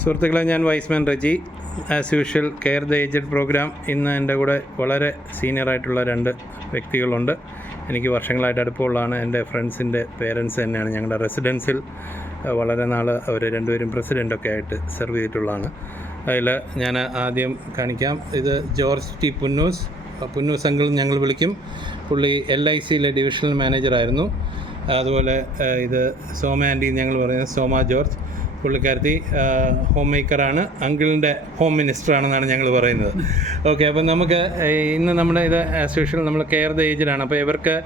സുഹൃത്തുക്കളെ, ഞാൻ Y's man Reji. As usual care the aged programme. ഇന്ന് എൻ്റെ കൂടെ വളരെ സീനിയറായിട്ടുള്ള രണ്ട് വ്യക്തികളുണ്ട്. എനിക്ക് വർഷങ്ങളായിട്ട് അടുപ്പമുള്ളതാണ്. എൻ്റെ ഫ്രണ്ട്സിൻ്റെ പേരൻസ് തന്നെയാണ്. ഞങ്ങളുടെ റെസിഡൻസിൽ വളരെ നാൾ അവർ രണ്ടുപേരും പ്രസിഡൻ്റൊക്കെ ആയിട്ട് സെർവ് ചെയ്തിട്ടുള്ളതാണ്. അതിൽ ഞാൻ ആദ്യം കാണിക്കാം. ഇത് ജോർജ് ടി പുന്നൂസ് അങ്കിൾ ഞങ്ങൾ വിളിക്കും. പുള്ളി LICയിലെ ഡിവിഷണൽ മാനേജറായിരുന്നു. അതുപോലെ ഇത് സോമ ആൻറ്റി ഞങ്ങൾ പറയുന്നത് സോമ ജോർജ്. പുള്ളിക്കാരത്തി ഹോം മേക്കറാണ്. അങ്കിളിൻ്റെ ഹോം മിനിസ്റ്ററാണെന്നാണ് ഞങ്ങൾ പറയുന്നത്. ഓക്കെ, അപ്പം നമുക്ക് ഇന്ന് നമ്മുടെ ഇത് ആസ് യൂഷ്വൽ നമ്മൾ കെയർ ദ ഏജ്ഡാണ്. അപ്പോൾ ഇവർക്ക്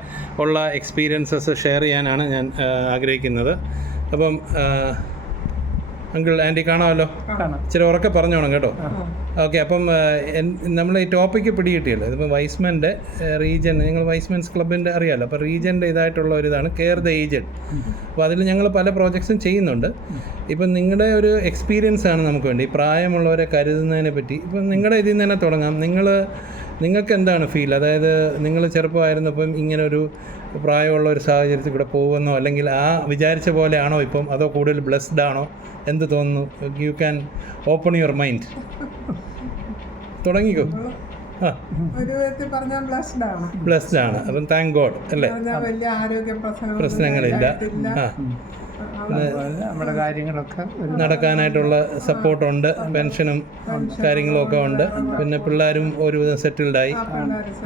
ഉള്ള എക്സ്പീരിയൻസസ് ഷെയർ ചെയ്യാനാണ് ഞാൻ ആഗ്രഹിക്കുന്നത്. അപ്പം അങ്കിൾ ആൻറ്റി കാണാമല്ലോ, ഇച്ചിരി ഉറക്കെ പറഞ്ഞോണം കേട്ടോ. ഓക്കെ, അപ്പം നമ്മൾ ഈ ടോപ്പിക്ക് പിടികിട്ടിയല്ലോ. ഇതിപ്പോൾ വൈസ്മാൻ്റെ റീജൻ, നിങ്ങൾ വൈസ്മാൻസ് ക്ലബിൻ്റെ അറിയാമല്ലോ. അപ്പോൾ റീജൻ്റെ ഇതായിട്ടുള്ള ഒരിതാണ് കെയർ ദ ഏജഡ്. അപ്പോൾ അതിൽ ഞങ്ങൾ പല പ്രോജക്ട്സും ചെയ്യുന്നുണ്ട്. ഇപ്പം നിങ്ങളുടെ ഒരു എക്സ്പീരിയൻസ് ആണ് നമുക്ക് വേണ്ടി, ഈ പ്രായമുള്ളവരെ കരുതുന്നതിനെ പറ്റി. ഇപ്പം നിങ്ങളുടെ ഇതിൽ നിന്ന് തന്നെ തുടങ്ങാം. നിങ്ങൾക്ക് എന്താണ് ഫീൽ? അതായത് നിങ്ങൾ ചെറുപ്പമായിരുന്നപ്പം ഇങ്ങനെ ഒരു പ്രായമുള്ള ഒരു സാഹചര്യത്തിൽ കൂടെ പോകുമെന്നോ, അല്ലെങ്കിൽ ആ വിചാരിച്ച പോലെയാണോ ഇപ്പം, അതോ കൂടുതൽ ബ്ലെസ്ഡ് ആണോ? എന്ത് തോന്നുന്നു? You can open your mind. തുടങ്ങിക്കോ. ഒരു വിധത്തിൽ പറഞ്ഞാൽ ബ്ലെസ്ഡ് ആണ്. അപ്പം താങ്ക് ഗോഡ് അല്ലേ, വലിയ ആരോഗ്യ പ്രശ്നങ്ങളില്ല. നമ്മുടെ കാര്യങ്ങളൊക്കെ നടക്കാനായിട്ടുള്ള സപ്പോർട്ടുണ്ട്, പെൻഷനും കാര്യങ്ങളും ഒക്കെ ഉണ്ട്. പിന്നെ പിള്ളേരും ഒരുവിധം സെറ്റിൽഡായി.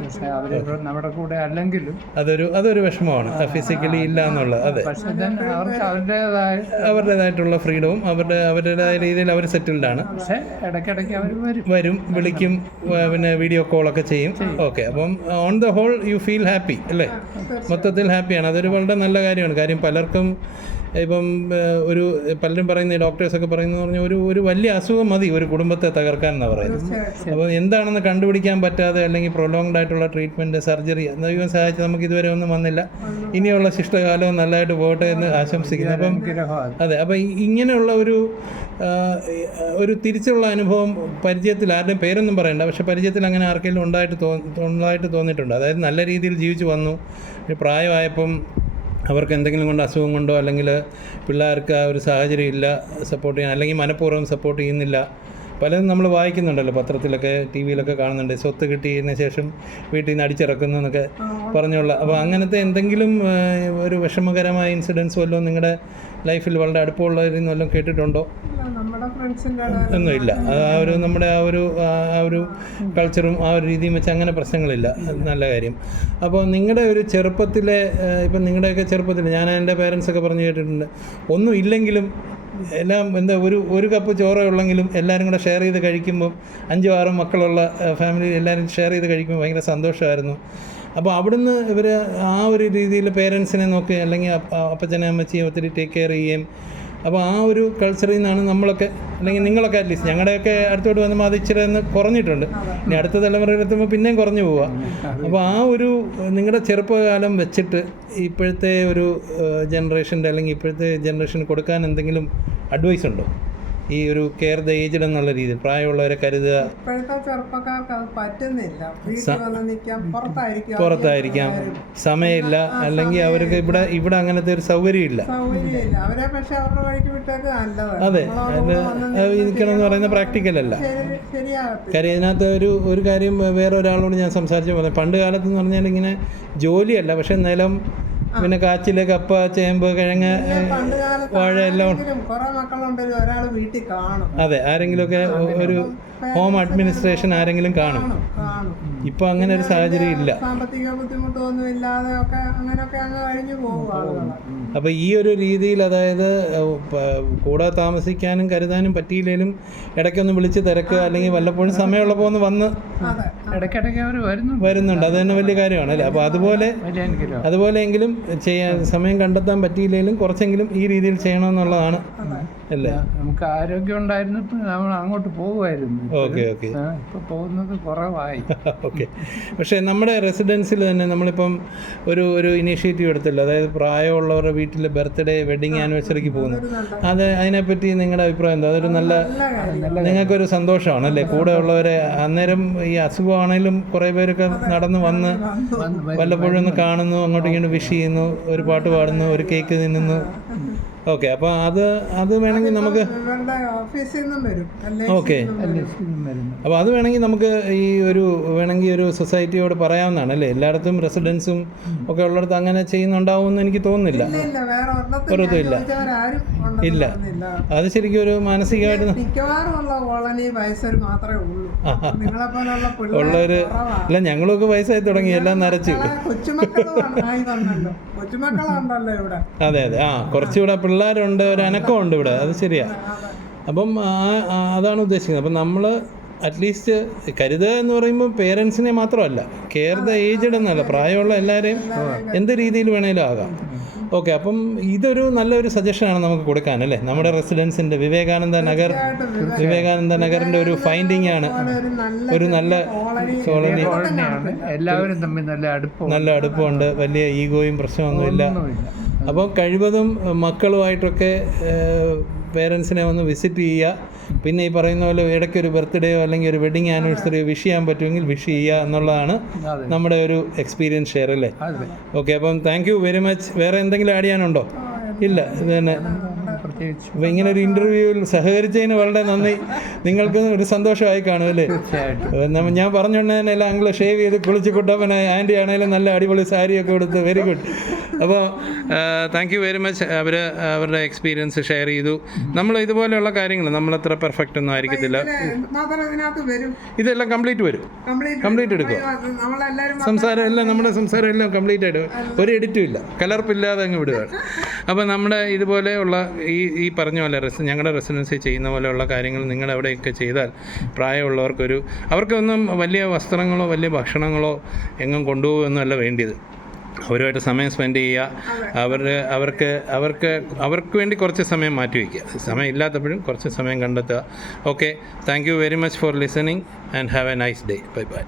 പക്ഷേ അവർ നമ്മുടെ കൂടെ അല്ലെങ്കിലും അതൊരു വിഷമമാണ്, ഫിസിക്കലി ഇല്ല എന്നുള്ളത്. അതെ, അവർക്ക് അവരുടേതായിട്ടുള്ള ഫ്രീഡവും അവരുടേതായ രീതിയിൽ അവർ സെറ്റിൽഡാണ്. പക്ഷേ ഇടയ്ക്കിടയ്ക്ക് അവർ വരും, വിളിക്കും, പിന്നെ വീഡിയോ കോളൊക്കെ ചെയ്യും. ഓക്കെ, അപ്പം on the whole you feel happy അല്ലേ? മൊത്തത്തിൽ ഹാപ്പിയാണ്. അതൊരു വളരെ നല്ല കാര്യമാണ്. കാര്യം പലർക്കും ഇപ്പം പലരും പറയുന്ന, ഡോക്ടേഴ്സൊക്കെ പറയുന്നത് പറഞ്ഞാൽ ഒരു വലിയ അസുഖം മതി ഒരു കുടുംബത്തെ തകർക്കാൻ എന്നാണ് പറയുന്നത്. അപ്പോൾ എന്താണെന്ന് കണ്ടുപിടിക്കാൻ പറ്റാതെ, അല്ലെങ്കിൽ പ്രൊലോങ്ഡ് ആയിട്ടുള്ള ട്രീറ്റ്മെൻറ്റ്, സർജറി, ദൈവം സഹായിച്ച് നമുക്ക് ഇതുവരെ ഒന്നും വന്നില്ല. ഇനിയുള്ള ശിഷ്ടകാലവും നല്ലതായിട്ട് പോകട്ടെ എന്ന് ആശംസിക്കുന്നു. അപ്പം അതെ, അപ്പോൾ ഇങ്ങനെയുള്ള ഒരു തിരിച്ചുള്ള അനുഭവം പരിചയത്തിൽ, ആരുടെയും പേരൊന്നും പറയണ്ട, പക്ഷേ പരിചയത്തിൽ അങ്ങനെ ആർക്കെങ്കിലും ഉണ്ടായിട്ട് തോന്നിയിട്ടുണ്ട്. അതായത് നല്ല രീതിയിൽ ജീവിച്ചു വന്നു, പ്രായമായപ്പം അവർക്ക് എന്തെങ്കിലും കൊണ്ട് അസുഖം കൊണ്ടോ, അല്ലെങ്കിൽ പിള്ളേർക്ക് ആ ഒരു സാഹചര്യം ഇല്ല സപ്പോർട്ട് ചെയ്യാൻ, അല്ലെങ്കിൽ മനഃപൂർവ്വം സപ്പോർട്ട് ചെയ്യുന്നില്ല. പലതും നമ്മൾ വായിക്കുന്നുണ്ടല്ലോ, പത്രത്തിലൊക്കെ TV-യിലൊക്കെ കാണുന്നുണ്ട്. സ്വത്ത് കിട്ടിയതിന് ശേഷം വീട്ടിൽ നിന്ന് അടിച്ചിറക്കുന്നു എന്നൊക്കെ പറഞ്ഞുള്ള. അപ്പോൾ അങ്ങനത്തെ എന്തെങ്കിലും ഒരു വിഷമകരമായ ഇൻസിഡൻസ് വല്ലതും നിങ്ങളുടെ ലൈഫിൽ വളരെ അടുപ്പമുള്ളവരിൽ നിന്ന് വല്ലതും കേട്ടിട്ടുണ്ടോ? ഒന്നുമില്ല. നമ്മുടെ ആ ഒരു കൾച്ചറും ആ ഒരു രീതിയും വെച്ച് അങ്ങനെ പ്രശ്നങ്ങളില്ല. നല്ല കാര്യം. അപ്പോൾ നിങ്ങളുടെ ഒരു ചെറുപ്പത്തിലെ, ഇപ്പം നിങ്ങളുടെയൊക്കെ ചെറുപ്പത്തിൽ, ഞാൻ എൻ്റെ പേരൻസൊക്കെ പറഞ്ഞു കേട്ടിട്ടുണ്ട്, ഒന്നും ഇല്ലെങ്കിലും എല്ലാം ഒരു കപ്പ് ചോറേ ഉള്ളെങ്കിലും എല്ലാവരും കൂടെ ഷെയർ ചെയ്ത് കഴിക്കുമ്പം 5-6 മക്കളുള്ള ഫാമിലി എല്ലാവരും ഷെയർ ചെയ്ത് കഴിക്കുമ്പോൾ ഭയങ്കര സന്തോഷമായിരുന്നു. അപ്പോൾ അവിടുന്ന് ഇവർ ആ ഒരു രീതിയിൽ പേരൻസിനെ നോക്കി, അല്ലെങ്കിൽ അപ്പച്ചനെ അമ്മച്ചിയെ ഒത്തിരി ടേക്ക് കെയർ ചെയ്യുകയും, അപ്പോൾ ആ ഒരു കൾച്ചറിൽ നിന്നാണ് നമ്മളൊക്കെ, അല്ലെങ്കിൽ നിങ്ങളൊക്കെ അറ്റ്ലീസ്റ്റ്, ഞങ്ങളുടെയൊക്കെ അടുത്തോട്ട് വന്നപ്പോൾ അത് ഇച്ചിരി ഒന്ന് കുറഞ്ഞിട്ടുണ്ട്. ഇനി അടുത്ത തലമുറയിലെത്തുമ്പോൾ പിന്നെയും കുറഞ്ഞു പോവുക. അപ്പോൾ ആ ഒരു നിങ്ങളുടെ ചെറുപ്പകാലം വെച്ചിട്ട് ഇപ്പോഴത്തെ ഒരു ജനറേഷൻ്റെ, അല്ലെങ്കിൽ ഇപ്പോഴത്തെ ജനറേഷന് കൊടുക്കാൻ എന്തെങ്കിലും അഡ്വൈസ് ഉണ്ടോ? ഈ ഒരു കെയർ ദ ഏജ്ഡ് എന്നുള്ള രീതിയിൽ പ്രായമുള്ളവരെ കരുതുക. ഇപ്പോഴത്തെ ചെറുപ്പക്കാർക്ക് അത് പറ്റുന്നില്ല. പുറത്തായിരിക്കാം, സമയമില്ല, അല്ലെങ്കിൽ അവർക്ക് ഇവിടെ അങ്ങനത്തെ ഒരു സൗകര്യമില്ല. അവരെ പക്ഷെ അവരുടെ വഴിക്ക് വിട്ടേക്ക് നല്ലതാണ്. അതെ, ഇരിക്കണമെന്ന് പറയുന്ന പ്രാക്ടിക്കൽ അല്ല. കാര്യം ഇതിനകത്ത് ഒരു കാര്യം വേറെ ഒരാളോട് ഞാൻ സംസാരിച്ചു പോലെ, പണ്ട് കാലത്ത് എന്ന് പറഞ്ഞാൽ ഇങ്ങനെ ജോലിയല്ല, പക്ഷെ നിലം, പിന്നെ കാച്ചില്, കപ്പ, ചേമ്പ്, കിഴങ്ങ്, വാഴ എല്ലാം. അതെ, ആരെങ്കിലുമൊക്കെ ഒരു ഹോം അഡ്മിനിസ്ട്രേഷൻ ആരെങ്കിലും കാണും. ഇപ്പൊ അങ്ങനെ ഒരു സാഹചര്യം ഇല്ല. സാമ്പത്തിക ബുദ്ധിമുട്ടൊന്നും ഇല്ലാതെ അങ്ങനെയൊക്കെ അങ്ങ് കഴിഞ്ഞു പോകും. അപ്പോൾ ഈ ഒരു രീതിയിൽ, അതായത് കൂടെ താമസിക്കാനും കരുതാനും പറ്റിയില്ലെങ്കിലും ഇടയ്ക്കൊന്ന് വിളിച്ച് തിരക്കുക, അല്ലെങ്കിൽ വല്ലപ്പോഴും സമയമുള്ളപ്പോൾ ഒന്ന് വന്ന് ഇടയ്ക്കിടയ്ക്ക് അവർ വരുന്നുണ്ട്. അത് തന്നെ വലിയ കാര്യമാണ് അല്ലേ? അപ്പോൾ അതുപോലെയെങ്കിലും ചെയ്യാൻ സമയം കണ്ടെത്താൻ പറ്റിയില്ലെങ്കിലും കുറച്ചെങ്കിലും ഈ രീതിയിൽ ചെയ്യണമെന്നുള്ളതാണ് അല്ലേ? നമുക്ക് ആരോഗ്യം ഉണ്ടായിരുന്നപ്പോൾ നമ്മൾ അങ്ങോട്ട് പോകുമായിരുന്നു. ഓക്കെ, ഇപ്പോൾ പോകുന്നത് കുറവായി. ഓക്കെ, പക്ഷേ നമ്മുടെ റെസിഡൻസിൽ തന്നെ നമ്മളിപ്പം ഒരു ഇനീഷ്യേറ്റീവ് എടുത്തല്ലോ, അതായത് പ്രായമുള്ളവരുടെ വീട്ടിൽ ബർത്ത്ഡേ, വെഡിങ് ആനിവേഴ്സറിക്ക് പോകുന്നു. അതിനെപ്പറ്റി നിങ്ങളുടെ അഭിപ്രായം എന്താ? അതൊരു നിങ്ങൾക്കൊരു സന്തോഷമാണ് അല്ലേ? കൂടെ ഉള്ളവരെ അന്നേരം ഈ അസുഖമാണെങ്കിലും കുറേ പേരൊക്കെ നടന്ന് വന്ന് വല്ലപ്പോഴും ഒന്ന് കാണുന്നു, അങ്ങോട്ടും ഇങ്ങോട്ടും വിഷ് ചെയ്യുന്നു, ഒരു പാട്ട് പാടുന്നു, ഒരു കേക്ക് തിന്നുന്നു. ഓക്കെ, അപ്പോൾ അത് വേണമെങ്കിൽ നമുക്ക് ഇവരുടെ ഓഫീസിൽ നിന്നും വരും. ഓക്കെ. വരുന്നു. അപ്പോൾ അത് വേണമെങ്കിൽ നമുക്ക് വേണമെങ്കിൽ ഒരു സൊസൈറ്റിയോട് പറയാവുന്നതാണ് അല്ലേ? എല്ലായിടത്തും റെസിഡൻസും ഒക്കെ ഉള്ളിടത്ത് അങ്ങനെ ചെയ്യുന്നുണ്ടാവുമെന്ന് എനിക്ക് തോന്നുന്നില്ല. ഇല്ല, വേറെ പുറത്തും ഇല്ല. ഇല്ല, അത് ശരിക്കും ഒരു മാനസികമായിട്ട് മിക്കവാറും ഉള്ള കോളനി വയസ്സർ മാത്രമേ ഉള്ളൂ. നിങ്ങളെ പോലുള്ള ഉള്ളൊരു അല്ല, ഞങ്ങളൊക്കെ വയസ്സായി തുടങ്ങി, എല്ലാം നരച്ചു. കൊച്ചുമക്കളുണ്ടല്ലോ ഇവിടെ. അതെ, കുറച്ചുകൂടെ പിള്ളേരുണ്ട്, ഒരു അനക്കമുണ്ട് ഇവിടെ, അത് ശരിയാ. അപ്പം അതാണ് ഉദ്ദേശിക്കുന്നത്. അപ്പം നമ്മൾ അറ്റ്ലീസ്റ്റ് കരുതുക എന്ന് പറയുമ്പോൾ പേരൻസിനെ മാത്രമല്ല, കെയർ ദ ഏജ്ഡ് എന്നല്ല, പ്രായമുള്ള എല്ലാവരെയും എന്ത് രീതിയിൽ വേണേലും ആകാം. ഓക്കെ, അപ്പം ഇതൊരു നല്ലൊരു സജഷനാണ് നമുക്ക് കൊടുക്കാൻ അല്ലേ? നമ്മുടെ റെസിഡൻസിൻ്റെ വിവേകാനന്ദ നഗറിൻ്റെ ഒരു ഫൈൻഡിങ് ആണ്. ഒരു നല്ല കോളനി, എല്ലാവരും തമ്മിൽ നല്ല അടുപ്പമുണ്ട്, വലിയ ഈഗോയും പ്രശ്നമൊന്നുമില്ല. അപ്പോൾ കഴിവതും മക്കളുമായിട്ടൊക്കെ പേരൻസിനെ ഒന്ന് വിസിറ്റ് ചെയ്യുക. പിന്നെ ഈ പറയുന്ന പോലെ ഇടയ്ക്കൊരു ബർത്ത്ഡേയോ അല്ലെങ്കിൽ ഒരു വെഡിങ് ആനിവേഴ്സറിയോ വിഷ് ചെയ്യാൻ പറ്റുമെങ്കിൽ വിഷ് ചെയ്യുക എന്നുള്ളതാണ് നമ്മുടെ ഒരു എക്സ്പീരിയൻസ് ഷെയർ അല്ലേ? ഓക്കെ, അപ്പം താങ്ക് യു വെരി മച്ച്. വേറെ എന്തെങ്കിലും ആഡ് ചെയ്യാനുണ്ടോ? ഇല്ല, ഇത് തന്നെ. അപ്പോൾ ഇങ്ങനെ ഒരു ഇൻ്റർവ്യൂവിൽ സഹകരിച്ചതിന് വളരെ നന്ദി. നിങ്ങൾക്ക് ഒരു സന്തോഷമായി കാണും അല്ലേ? ഞാൻ പറഞ്ഞുകൊണ്ടേ എല്ലാം അങ്കിൾ ഷേവ് ചെയ്ത് കുളിച്ച് കുട്ടപ്പന, ആൻറ്റി ആണെങ്കിലും നല്ല അടിപൊളി സാരിയൊക്കെ കൊടുത്ത്, വെരി ഗുഡ്. അപ്പോൾ താങ്ക് യു വെരി മച്ച്. അവരുടെ എക്സ്പീരിയൻസ് ഷെയർ ചെയ്തു. നമ്മൾ ഇതുപോലെയുള്ള കാര്യങ്ങൾ നമ്മളത്ര പെർഫെക്റ്റ് ഒന്നും ആയിരിക്കത്തില്ല. ഇതെല്ലാം കംപ്ലീറ്റ് എടുക്കും. നമ്മുടെ സംസാരം എല്ലാം കംപ്ലീറ്റ് ആയിട്ട്, ഒരു എഡിറ്റും ഇല്ല, കലർപ്പില്ലാതെ അങ്ങ് വിടുകയാണ്. അപ്പോൾ നമ്മുടെ ഇതുപോലെയുള്ള ഈ പറഞ്ഞ പോലെ ഞങ്ങളുടെ റെസിഡൻസി ചെയ്യുന്ന പോലെയുള്ള കാര്യങ്ങൾ നിങ്ങൾ എവിടെയൊക്കെ ചെയ്താൽ അവർക്കൊന്നും വലിയ വസ്ത്രങ്ങളോ വലിയ ഭക്ഷണങ്ങളോ എങ്ങും കൊണ്ടുപോകുമെന്നല്ല വേണ്ടിയത്. അവരുമായിട്ട് സമയം സ്പെൻഡ് ചെയ്യുക, അവർക്ക് വേണ്ടി കുറച്ച് സമയം മാറ്റി വയ്ക്കുക, സമയം ഇല്ലാത്തപ്പോഴും കുറച്ച് സമയം കണ്ടെത്തുക. Okay, thank you very much for listening and have A nice day. Bye bye.